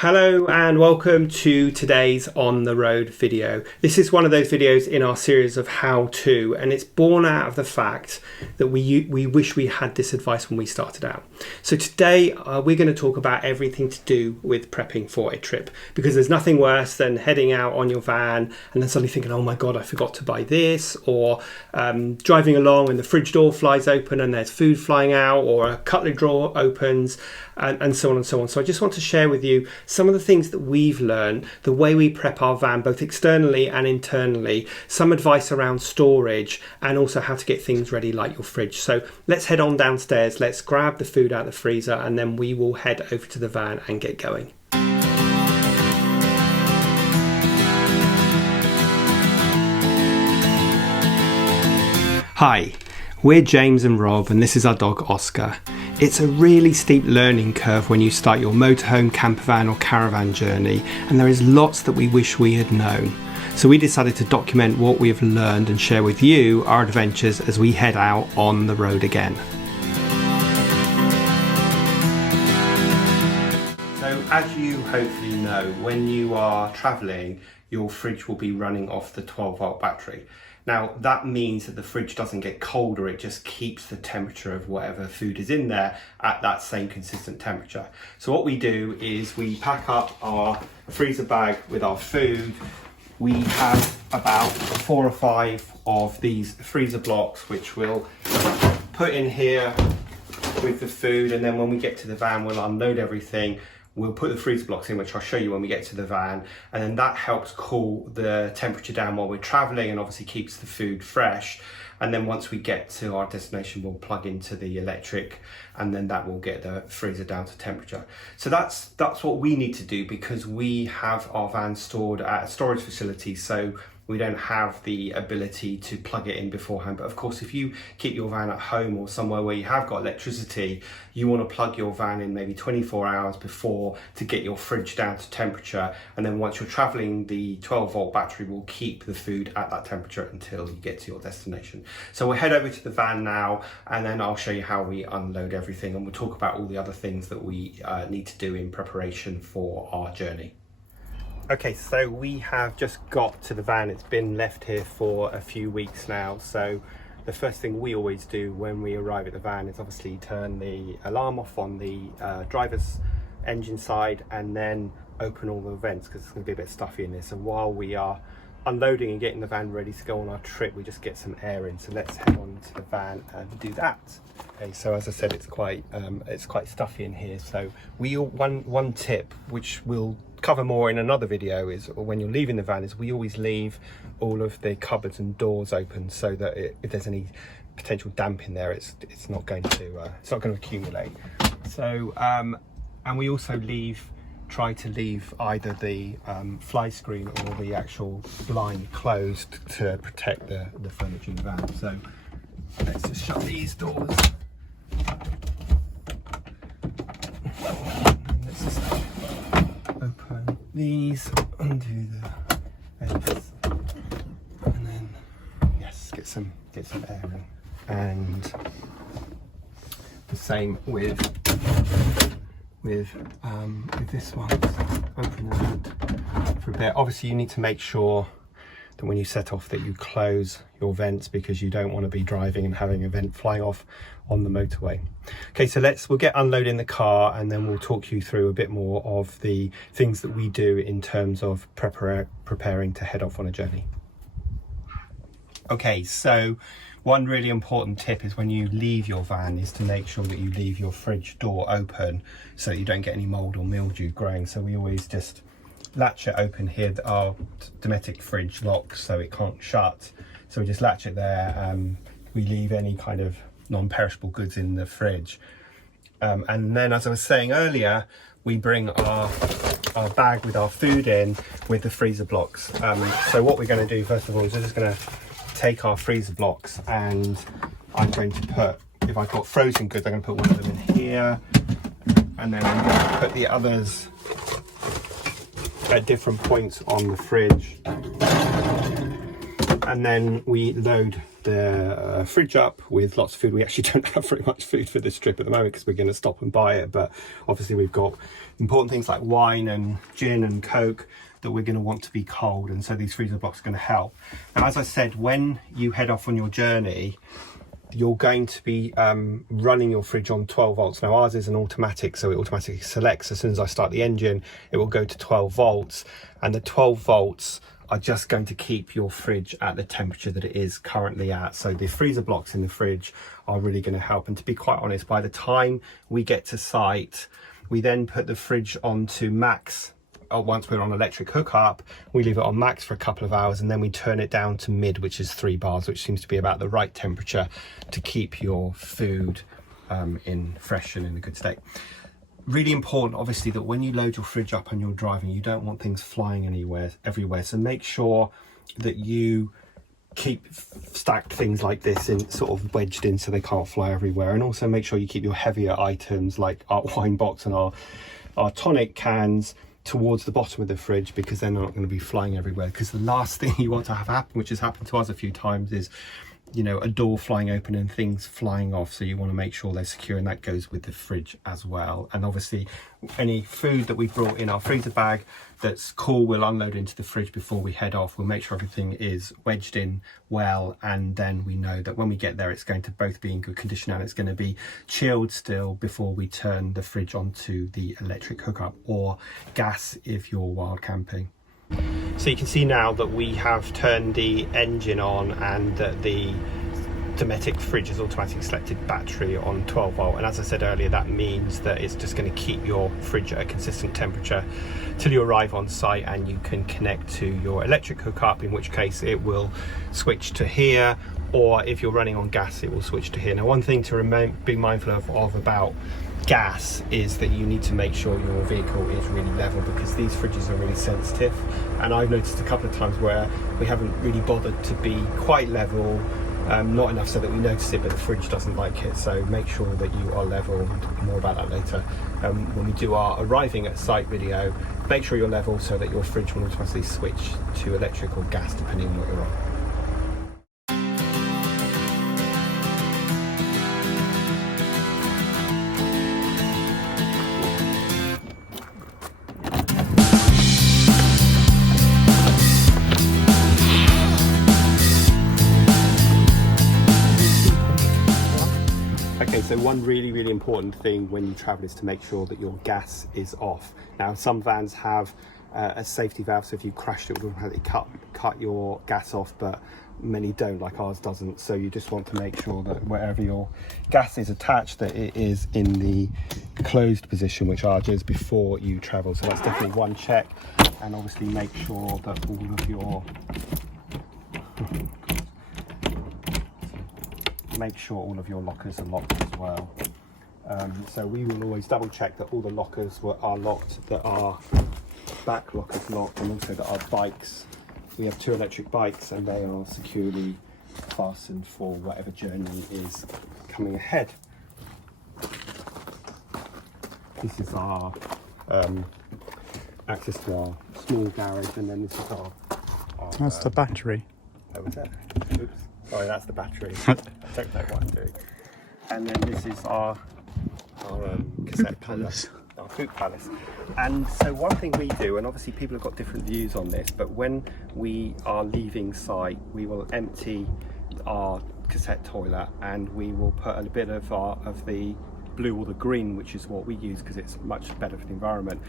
Hello and welcome to today's on the road video. This is one of those videos in our series of how to, and it's born out of the fact that we wish we had this advice when we started out. So today we're going to talk about everything to do with prepping for a trip, because there's nothing worse than heading out on your van and then suddenly thinking, oh my god, I forgot to buy this, or driving along and the fridge door flies open and there's food flying out, or a cutlery drawer opens, and so on and so on. So I just want to share with you some of the things that we've learned, the way we prep our van, both externally and internally, some advice around storage, and also how to get things ready like your fridge. So let's head on downstairs, let's grab the food out of the freezer, and then we will head over to the van and get going. Hi, we're James and Rob, and this is our dog Oscar. It's a really steep learning curve when you start your motorhome, campervan or caravan journey, and there is lots that we wish we had known. So we decided to document what we have learned and share with you our adventures as we head out on the road again. So as you hopefully know, when you are travelling, your fridge will be running off the 12-volt battery. Now that means that the fridge doesn't get colder, it just keeps the temperature of whatever food is in there at that same consistent temperature. So what we do is we pack up our freezer bag with our food. We have about 4 or 5 of these freezer blocks which we'll put in here with the food, and then when we get to the van we'll unload everything. We'll put the freezer blocks in, which I'll show you when we get to the van, and then that helps cool the temperature down while we're traveling and obviously keeps the food fresh. And then once we get to our destination, we'll plug into the electric, and then that will get the freezer down to temperature. So that's what we need to do, because we have our van stored at a storage facility, so we don't have the ability to plug it in beforehand. But of course, if you keep your van at home or somewhere where you have got electricity, you want to plug your van in maybe 24 hours before to get your fridge down to temperature. And then once you're traveling, the 12-volt battery will keep the food at that temperature until you get to your destination. So we'll head over to the van now, and then I'll show you how we unload everything, and we'll talk about all the other things that we need to do in preparation for our journey. Okay, so we have just got to the van. It's been left here for a few weeks now. So the first thing we always do when we arrive at the van is obviously turn the alarm off on the driver's engine side, and then open all the vents, because it's going to be a bit stuffy in there. So while we are unloading and getting the van ready to go on our trip, we just get some air in. So let's head on to the van and do that. Okay, so as I said, it's quite stuffy in here. So one tip which we'll cover more in another video is, when you're leaving the van, is we always leave all of the cupboards and doors open, so that if there's any potential damp in there, it's not going to accumulate. So and we also try to leave either the fly screen or the actual blind closed to protect the furniture in the van. So let's just shut these doors. Let's just open these, undo the vents, and then yes, get some air in. And the same with this one. Open the vent for a bit. Obviously you need to make sure that when you set off that you close your vents, because you don't want to be driving and having a vent flying off on the motorway. Okay, so we'll get unloaded in the car, and then we'll talk you through a bit more of the things that we do in terms of preparing to head off on a journey. Okay, so one really important tip is when you leave your van is to make sure that you leave your fridge door open so that you don't get any mold or mildew growing. So we always just latch it open here. Our Dometic fridge locks so it can't shut, so we just latch it there. We leave any kind of non-perishable goods in the fridge, and then, as I was saying earlier, we bring our bag with our food in with the freezer blocks. So what we're going to do first of all is we're just going to take our freezer blocks, and I'm going to put, if I've got frozen goods, I'm going to put one of them in here, and then I'm going to put the others at different points on the fridge. and then we load the fridge up with lots of food. We actually don't have very much food for this trip at the moment because we're going to stop and buy it, but obviously we've got important things like wine and gin and coke that we're going to want to be cold, and so these freezer blocks are going to help. Now, as I said, when you head off on your journey, you're going to be running your fridge on 12 volts. Now ours is an automatic, so it automatically selects as soon as I start the engine, it will go to 12 volts, and the 12 volts are just going to keep your fridge at the temperature that it is currently at. So the freezer blocks in the fridge are really going to help. And to be quite honest, by the time we get to site, we then put the fridge onto max. Once we're on electric hookup, we leave it on max for a couple of hours, and then we turn it down to mid, which is 3 bars, which seems to be about the right temperature to keep your food in fresh and in a good state. Really important, obviously, that when you load your fridge up and you're driving, you don't want things flying everywhere. So make sure that you keep stacked things like this in sort of wedged in so they can't fly everywhere, and also make sure you keep your heavier items like our wine box and our tonic cans towards the bottom of the fridge, because they're not going to be flying everywhere. Because the last thing you want to have happen, which has happened to us a few times, is, you know, a door flying open and things flying off. So you want to make sure they're secure, and that goes with the fridge as well. And obviously any food that we brought in our freezer bag that's cool, we'll unload into the fridge before we head off. We'll make sure everything is wedged in well, and then we know that when we get there it's going to both be in good condition and it's going to be chilled still before we turn the fridge onto the electric hookup, or gas if you're wild camping. So you can see now that we have turned the engine on, and that the Dometic fridge has automatically selected battery on 12 volt, and as I said earlier, that means that it's just going to keep your fridge at a consistent temperature till you arrive on site, and you can connect to your electric hookup, in which case it will switch to here, or if you're running on gas it will switch to here. Now, one thing to be mindful of about gas is that you need to make sure your vehicle is really level, because these fridges are really sensitive, and I've noticed a couple of times where we haven't really bothered to be quite level, not enough so that we notice it, but the fridge doesn't like it. So make sure that you are level. We'll talk more about that later when we do our arriving at site video. Make sure you're level so that your fridge will automatically switch to electric or gas depending on what you're on. Okay, so one really important thing when you travel is to make sure that your gas is off. Now, some vans have a safety valve, so if you crashed it would automatically cut your gas off, but many don't, like ours doesn't. So you just want to make sure that wherever your gas is attached, that it is in the closed position, which ours is, before you travel. So that's definitely one check, and obviously make sure that all of your lockers are locked as well. So we will always double check that all the lockers are locked, that our back lockers locked, and also that our bikes, we have 2 electric bikes, and they are securely fastened for whatever journey is coming ahead. This is our access to our small garage, and then this is our that's the battery. Oh, was that? Oops. Sorry, that's the battery. I don't know what I'm doing. And then this is our cassette palace, our food palace. And so one thing we do, and obviously people have got different views on this, but when we are leaving site, we will empty our cassette toilet, and we will put a bit of the blue or the green, which is what we use because it's much better for the environment.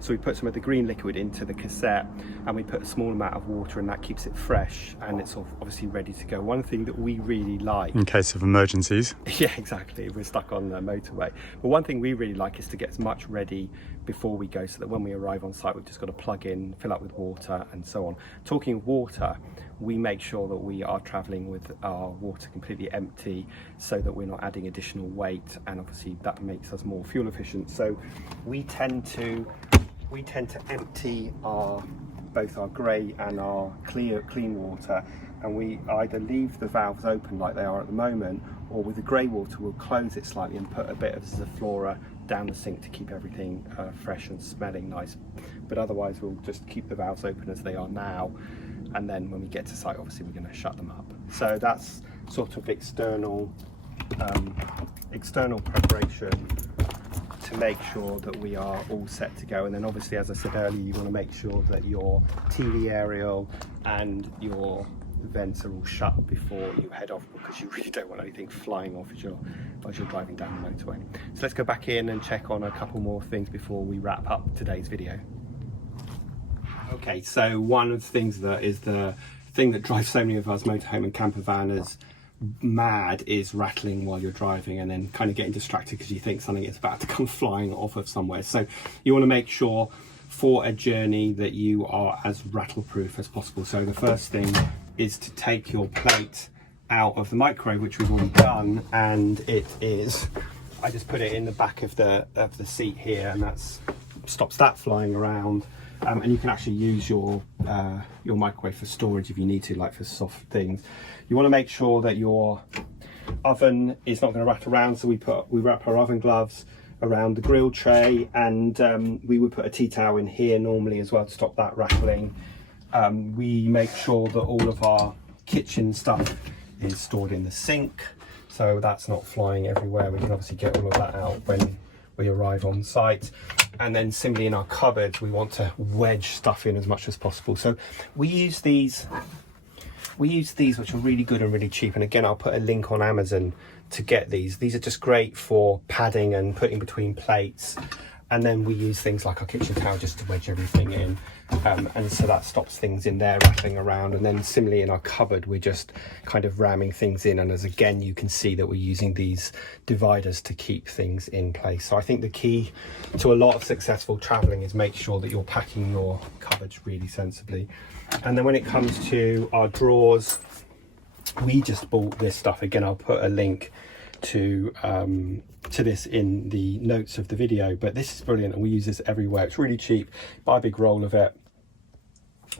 So we put some of the green liquid into the cassette, and we put a small amount of water, and that keeps it fresh, and it's obviously ready to go. One thing that we really like, in case of emergencies. Yeah, exactly, we're stuck on the motorway. But one thing we really like is to get as much ready before we go, so that when we arrive on site we've just got to plug in, fill up with water, and so on. Talking of water, we make sure that we are traveling with our water completely empty, so that we're not adding additional weight, and obviously that makes us more fuel efficient. So we tend to empty both our grey and our clean water, and we either leave the valves open like they are at the moment, or with the grey water we'll close it slightly and put a bit of Zaflora down the sink to keep everything fresh and smelling nice. But otherwise we'll just keep the valves open as they are now, and then when we get to site, obviously we're going to shut them up. So that's sort of external preparation to make sure that we are all set to go. And then obviously, as I said earlier, you want to make sure that your TV aerial and your vents are all shut before you head off, because you really don't want anything flying off as you're driving down the motorway. So let's go back in and check on a couple more things before we wrap up today's video. Okay, so one of the things that is the thing that drives so many of us motorhome and campervanners mad is rattling while you're driving, and then kind of getting distracted because you think something is about to come flying off of somewhere. So you want to make sure for a journey that you are as rattle proof as possible. So the first thing is to take your plate out of the microwave, which we've already done, and it is, I just put it in the back of the seat here, and that's stops that flying around. And you can actually use your microwave for storage if you need to, like for soft things. You want to make sure that your oven is not going to rattle around, so we wrap our oven gloves around the grill tray, and we would put a tea towel in here normally as well to stop that rattling. We make sure that all of our kitchen stuff is stored in the sink, so that's not flying everywhere. We can obviously get all of that out when we arrive on site. And then similarly in our cupboards, we want to wedge stuff in as much as possible. So we use these which are really good and really cheap, and again I'll put a link on Amazon to get these. These are just great for padding and putting between plates, and then we use things like our kitchen towel just to wedge everything in, and so that stops things in there rattling around. And then similarly in our cupboard, we're just kind of ramming things in, and as again you can see that we're using these dividers to keep things in place. So I think the key to a lot of successful traveling is make sure that you're packing your cupboards really sensibly. And then when it comes to our drawers, we just bought this stuff. Again, I'll put a link to this in the notes of the video, but this is brilliant and we use this everywhere. It's really cheap. Buy a big roll of it.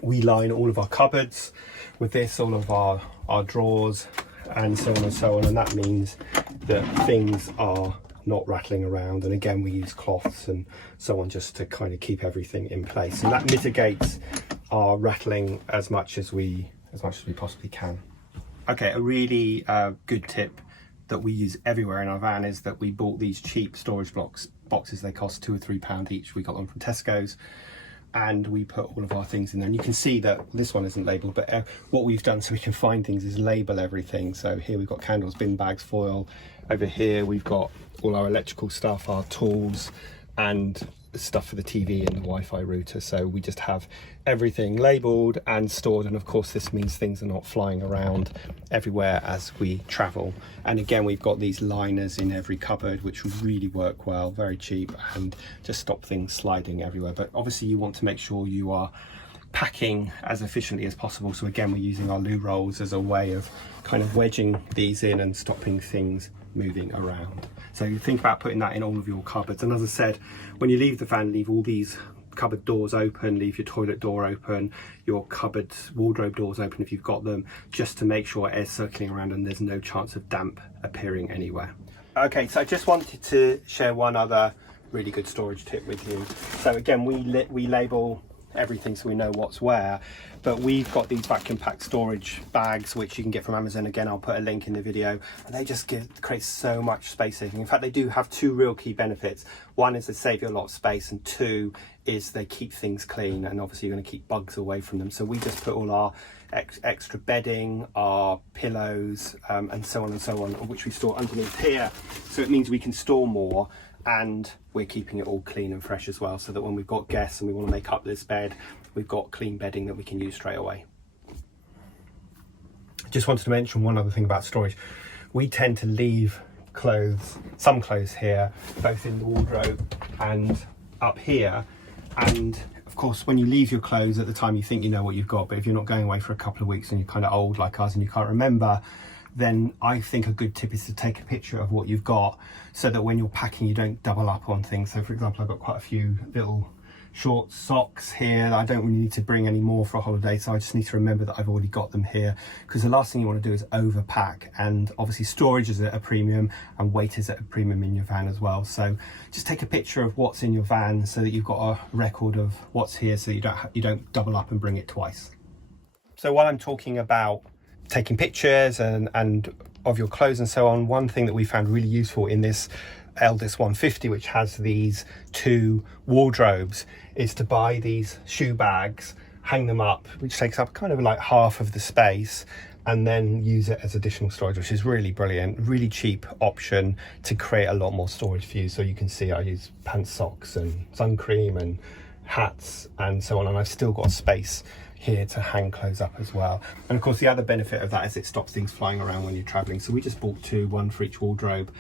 We line all of our cupboards with this, all of our drawers, and so on and so on, and that means that things are not rattling around. And again, we use cloths and so on just to kind of keep everything in place, and that mitigates our rattling as much as we possibly can. Okay, a really good tip that we use everywhere in our van is that we bought these cheap storage boxes. They cost £2 or £3 each. We got them from Tesco's, and we put all of our things in there. And you can see that this one isn't labelled, but what we've done so we can find things is label everything. So here we've got candles, bin bags, foil. Over here we've got all our electrical stuff, our tools, and stuff for the TV and the Wi-Fi router. So we just have everything labelled and stored, and of course this means things are not flying around everywhere as we travel. And again, we've got these liners in every cupboard which really work well, very cheap, and just stop things sliding everywhere. But obviously you want to make sure you are packing as efficiently as possible. So again, we're using our loo rolls as a way of kind of wedging these in and stopping things moving around. So you think about putting that in all of your cupboards. And as I said, when you leave the van, leave all these cupboard doors open, leave your toilet door open, your cupboard wardrobe doors open if you've got them, just to make sure air's circling around and there's no chance of damp appearing anywhere. Okay, so I just wanted to share one other really good storage tip with you. So again, we label everything so we know what's where, but we've got these vacuum packed storage bags which you can get from Amazon. Again, I'll put a link in the video, and they just create so much space saving. In fact, they do have two real key benefits. One is they save you a lot of space, and two is they keep things clean, and obviously you're going to keep bugs away from them. So we just put all our extra bedding, our pillows, and so on, which we store underneath here, so it means we can store more, and we're keeping it all clean and fresh as well, so that when we've got guests and we want to make up this bed, we've got clean bedding that we can use straight away. Just wanted to mention one other thing about storage. We tend to leave some clothes here, both in the wardrobe and up here, and of course when you leave your clothes at the time you think you know what you've got, but if you're not going away for a couple of weeks and you're kind of old like us and you can't remember, then I think a good tip is to take a picture of what you've got, so that when you're packing you don't double up on things. So for example, I've got quite a few little short socks here that I don't really need to bring any more for a holiday, so I just need to remember that I've already got them here, because the last thing you want to do is overpack, and obviously storage is at a premium and weight is at a premium in your van as well. So just take a picture of what's in your van so that you've got a record of what's here, so you don't double up and bring it twice. So while I'm talking about taking pictures and of your clothes and so on, one thing that we found really useful in this Eldest 150, which has these 2 wardrobes, is to buy these shoe bags, hang them up, which takes up kind of like half of the space, and then use it as additional storage, which is really brilliant. Really cheap option to create a lot more storage for you. So you can see I use pants, socks and sun cream and hats and so on, and I've still got space here to hang clothes up as well. And of course the other benefit of that is it stops things flying around when you're traveling. So we just bought 2, one for each wardrobe,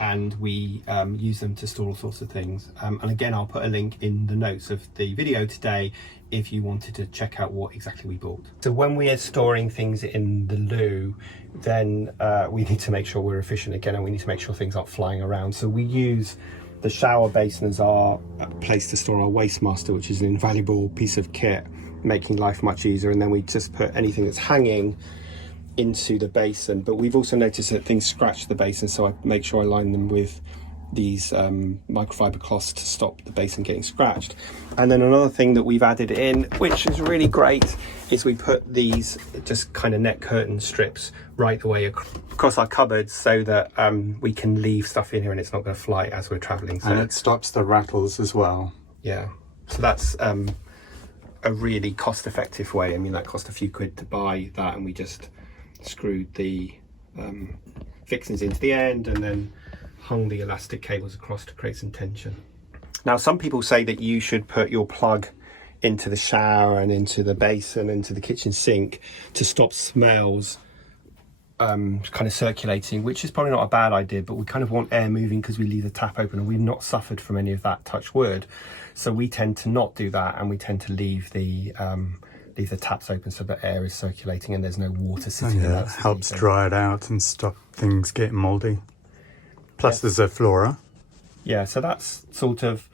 and we use them to store all sorts of things. And again, I'll put a link in the notes of the video today if you wanted to check out what exactly we bought. So when we are storing things in the loo, then we need to make sure we're efficient again, and we need to make sure things aren't flying around. So we use the shower basin as our place to store our waste master, which is an invaluable piece of kit, making life much easier. And then we just put anything that's hanging into the basin. But we've also noticed that things scratch the basin, so I make sure I line them with these microfiber cloths to stop the basin getting scratched. And then another thing that we've added in, which is really great, is we put these just kind of net curtain strips right the way across our cupboards, so that we can leave stuff in here and it's not going to fly as we're traveling. So, and it stops the rattles as well. Yeah, so that's a really cost-effective way. I mean, that cost a few quid to buy that, and we just screwed the fixings into the end and then hung the elastic cables across to create some tension. Now, some people say that you should put your plug into the shower and into the basin, into the kitchen sink, to stop smells kind of circulating, which is probably not a bad idea, but we kind of want air moving because we leave the tap open, and we've not suffered from any of that, touch wood. So we tend to not do that, and we tend to leave the taps open so that air is circulating and there's no water sitting in that. It helps dry it out and stop things getting mouldy. Plus there's a flora. Yeah, so that's sort of,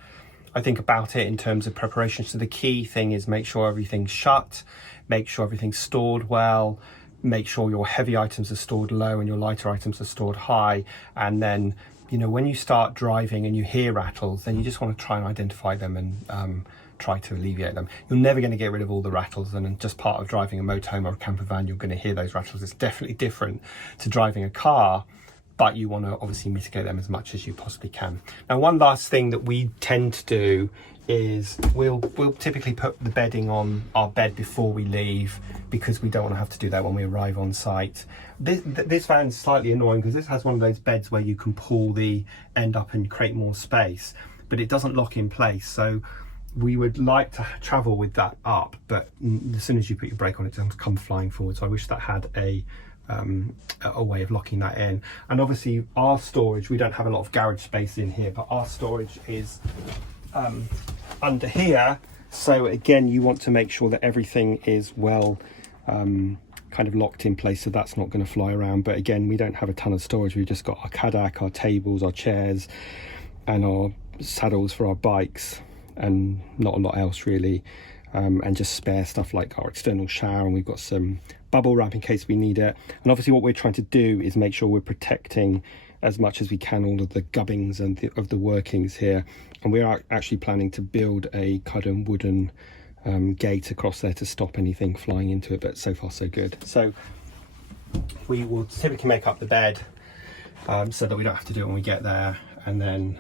I think, about it in terms of preparation. So the key thing is make sure everything's shut, make sure everything's stored well, make sure your heavy items are stored low and your lighter items are stored high. And then, you know, when you start driving and you hear rattles, then you just want to try and identify them and try to alleviate them. You're never going to get rid of all the rattles, and just part of driving a motorhome or a campervan, you're going to hear those rattles. It's definitely different to driving a car, but you want to obviously mitigate them as much as you possibly can. Now, one last thing that we tend to do is we'll typically put the bedding on our bed before we leave, because we don't want to have to do that when we arrive on site. This van's slightly annoying because this has one of those beds where you can pull the end up and create more space, but it doesn't lock in place. So we would like to travel with that up, but as soon as you put your brake on, it doesn't come flying forward. So I wish that had a way of locking that in. And obviously our storage, we don't have a lot of garage space in here, but our storage is under here. So again, you want to make sure that everything is well kind of locked in place, so that's not going to fly around. But again, we don't have a ton of storage. We've just got our kadak, our tables, our chairs, and our saddles for our bikes, and not a lot else really. And just spare stuff like our external shower, and we've got some bubble wrap in case we need it. And obviously what we're trying to do is make sure we're protecting as much as we can all of the gubbings and of the workings here. And we are actually planning to build a kind of wooden gate across there to stop anything flying into it, but so far so good. So we will typically make up the bed so that we don't have to do it when we get there, and then,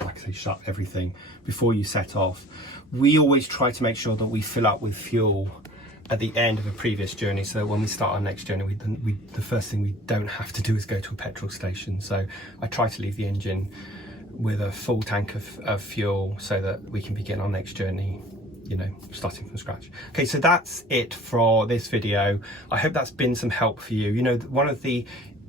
like I say, shut everything before you set off. We always try to make sure that we fill up with fuel at the end of a previous journey, so that when we start our next journey, the first thing we don't have to do is go to a petrol station. So I try to leave the engine with a full tank of fuel so that we can begin our next journey, you know, starting from scratch. Okay, so that's it for this video. I hope that's been some help for you. You know, one of the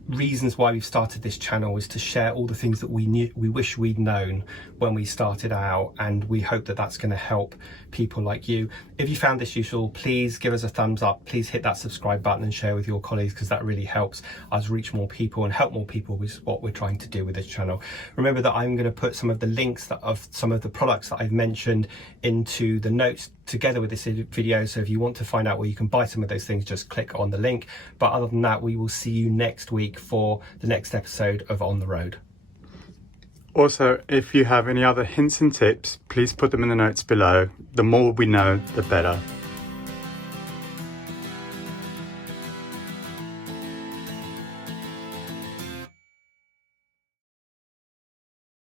reasons why we've started this channel is to share all the things that we wish we'd known when we started out, and we hope that that's going to help people like you. If you found this useful, please give us a thumbs up, please hit that subscribe button and share with your colleagues, because that really helps us reach more people and help more people with what we're trying to do with this channel. Remember that I'm going to put some of the links of some of the products that I've mentioned into the notes together with this video, so if you want to find out where you can buy some of those things, just click on the link. But other than that, we will see you next week for the next episode of On the Road. Also, if you have any other hints and tips, please put them in the notes below. The more we know, the better.